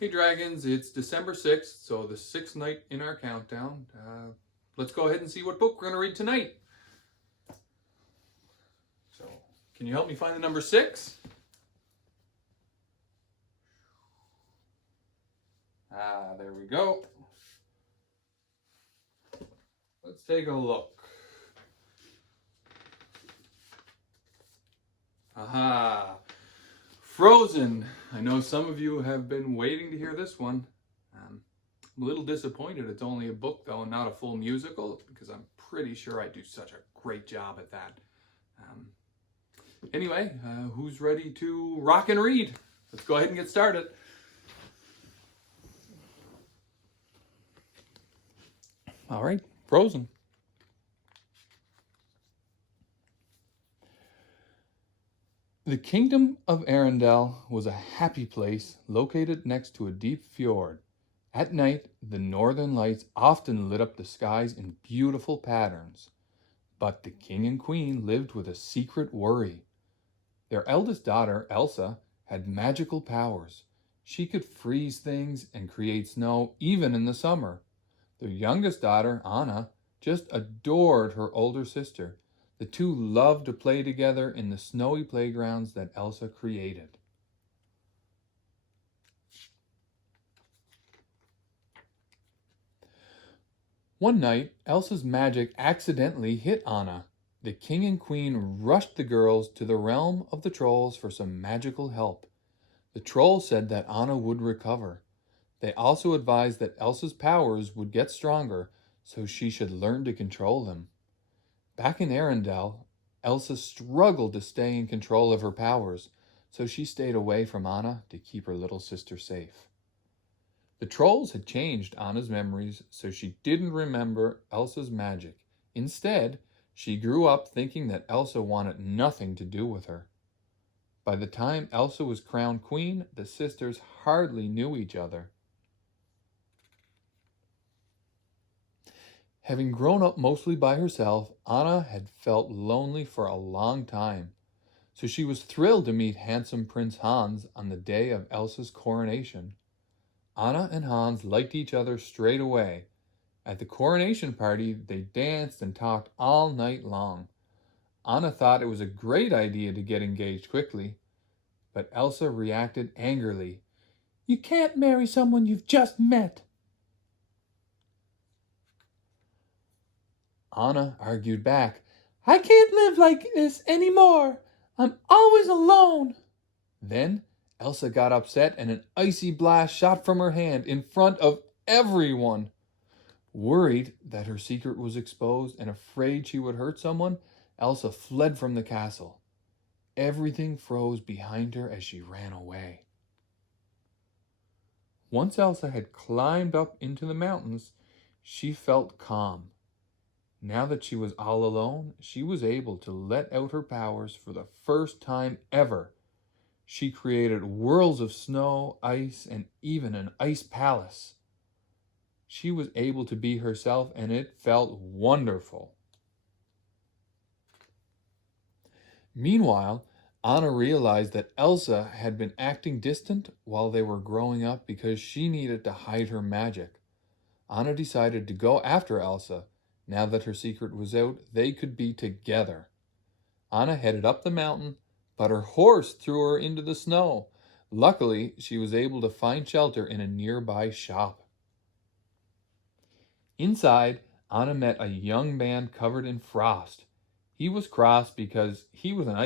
Hey Dragons, it's December 6th, so the sixth night in our countdown. Let's go ahead and see what book we're going to read tonight. So, can you help me find the number 6? There we go. Let's take a look. Aha! Frozen. I know some of you have been waiting to hear this one. I'm a little disappointed it's only a book, though, and not a full musical, because I'm pretty sure I do such a great job at that. Anyway, who's ready to rock and read? Let's go ahead and get started. All right, Frozen. The kingdom of Arendelle was a happy place located next to a deep fjord. At night, the northern lights often lit up the skies in beautiful patterns. But the king and queen lived with a secret worry. Their eldest daughter, Elsa, had magical powers. She could freeze things and create snow even in the summer. Their youngest daughter, Anna, just adored her older sister. The two loved to play together in the snowy playgrounds that Elsa created. One night, Elsa's magic accidentally hit Anna. The king and queen rushed the girls to the realm of the trolls for some magical help. The trolls said that Anna would recover. They also advised that Elsa's powers would get stronger, so she should learn to control them. Back in Arendelle, Elsa struggled to stay in control of her powers, so she stayed away from Anna to keep her little sister safe. The trolls had changed Anna's memories, so she didn't remember Elsa's magic. Instead, she grew up thinking that Elsa wanted nothing to do with her. By the time Elsa was crowned queen, the sisters hardly knew each other. Having grown up mostly by herself, Anna had felt lonely for a long time. So she was thrilled to meet handsome Prince Hans on the day of Elsa's coronation. Anna and Hans liked each other straight away. At the coronation party, they danced and talked all night long. Anna thought it was a great idea to get engaged quickly, but Elsa reacted angrily. "You can't marry someone you've just met." Anna argued back. "I can't live like this anymore. I'm always alone." Then Elsa got upset and an icy blast shot from her hand in front of everyone. Worried that her secret was exposed and afraid she would hurt someone, Elsa fled from the castle. Everything froze behind her as she ran away. Once Elsa had climbed up into the mountains, she felt calm. Now that she was all alone, she was able to let out her powers for the first time ever. She created worlds of snow, ice, and even an ice palace. She was able to be herself, and it felt wonderful. Meanwhile, Anna realized that Elsa had been acting distant while they were growing up because she needed to hide her magic. Anna decided to go after Elsa. Now that her secret was out, they could be together. Anna headed up the mountain, but her horse threw her into the snow. Luckily, she was able to find shelter in a nearby shop. Inside, Anna met a young man covered in frost. He was cross because he was an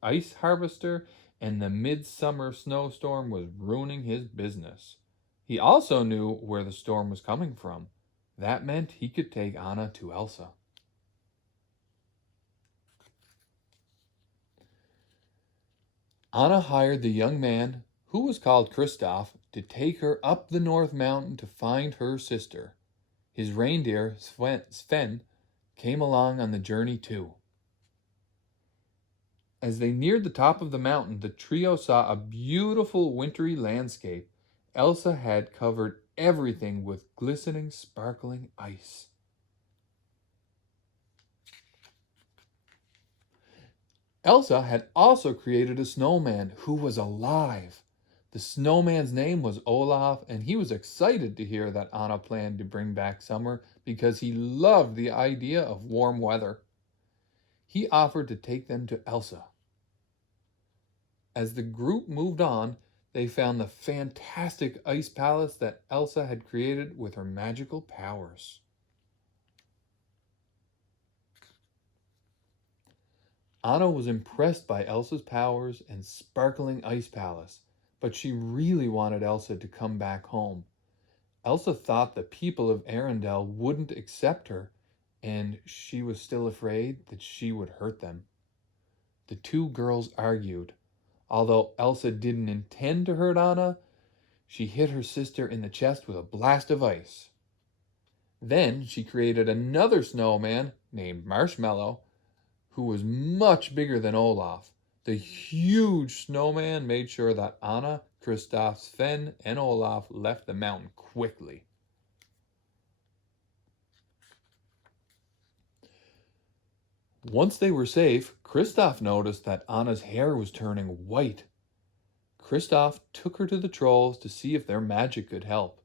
ice harvester and the midsummer snowstorm was ruining his business. He also knew where the storm was coming from. That meant he could take Anna to Elsa. Anna hired the young man, who was called Kristoff, to take her up the North Mountain to find her sister. His reindeer, Sven, came along on the journey too. As they neared the top of the mountain, the trio saw a beautiful wintry landscape. Elsa had covered everything with glistening, sparkling ice. Elsa had also created a snowman who was alive. The snowman's name was Olaf, and he was excited to hear that Anna planned to bring back summer because he loved the idea of warm weather. He offered to take them to Elsa. As the group moved on, they found the fantastic ice palace that Elsa had created with her magical powers. Anna was impressed by Elsa's powers and sparkling ice palace, but she really wanted Elsa to come back home. Elsa thought the people of Arendelle wouldn't accept her, and she was still afraid that she would hurt them. The two girls argued. Although Elsa didn't intend to hurt Anna, she hit her sister in the chest with a blast of ice. Then she created another snowman named Marshmallow, who was much bigger than Olaf. The huge snowman made sure that Anna, Kristoff, Sven, and Olaf left the mountain quickly. Once they were safe, Kristoff noticed that Anna's hair was turning white. Kristoff took her to the trolls to see if their magic could help.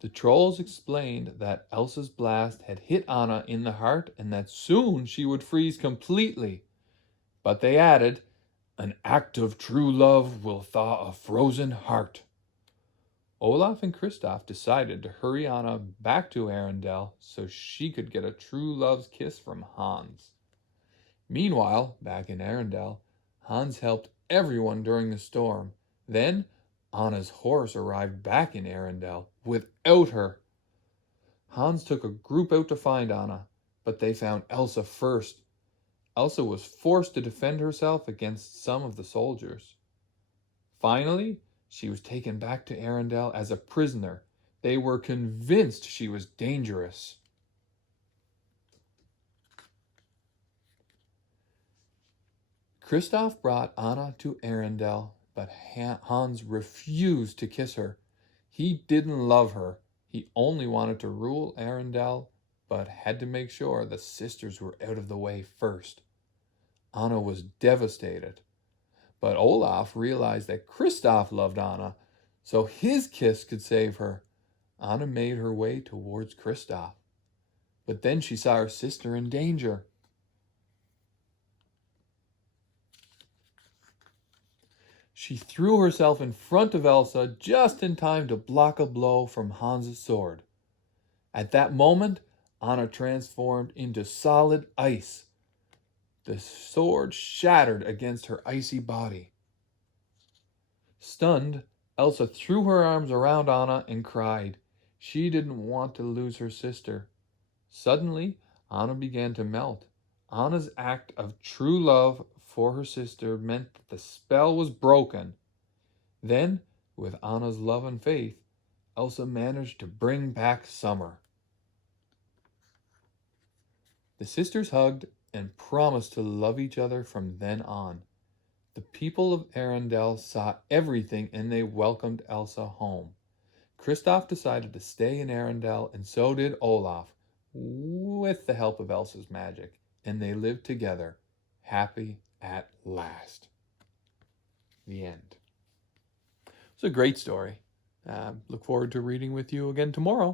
The trolls explained that Elsa's blast had hit Anna in the heart and that soon she would freeze completely. But they added, "An act of true love will thaw a frozen heart." Olaf and Kristoff decided to hurry Anna back to Arendelle so she could get a true love's kiss from Hans. Meanwhile, back in Arendelle, Hans helped everyone during the storm. Then Anna's horse arrived back in Arendelle without her. Hans took a group out to find Anna, but they found Elsa first. Elsa was forced to defend herself against some of the soldiers. Finally, she was taken back to Arendelle as a prisoner. They were convinced she was dangerous. Kristoff brought Anna to Arendelle, but Hans refused to kiss her. He didn't love her. He only wanted to rule Arendelle, but had to make sure the sisters were out of the way first. Anna was devastated. But Olaf realized that Kristoff loved Anna, so his kiss could save her. Anna made her way towards Kristoff. But then she saw her sister in danger. She threw herself in front of Elsa just in time to block a blow from Hans' sword. At that moment, Anna transformed into solid ice. The sword shattered against her icy body. Stunned, Elsa threw her arms around Anna and cried. She didn't want to lose her sister. Suddenly, Anna began to melt. Anna's act of true love for her sister meant that the spell was broken. Then, with Anna's love and faith, Elsa managed to bring back summer. The sisters hugged and promised to love each other from then on. The people of Arendelle saw everything and they welcomed Elsa home. Kristoff decided to stay in Arendelle, and so did Olaf, with the help of Elsa's magic, and they lived together, happy at last. The end. It's a great story. Look forward to reading with you again tomorrow.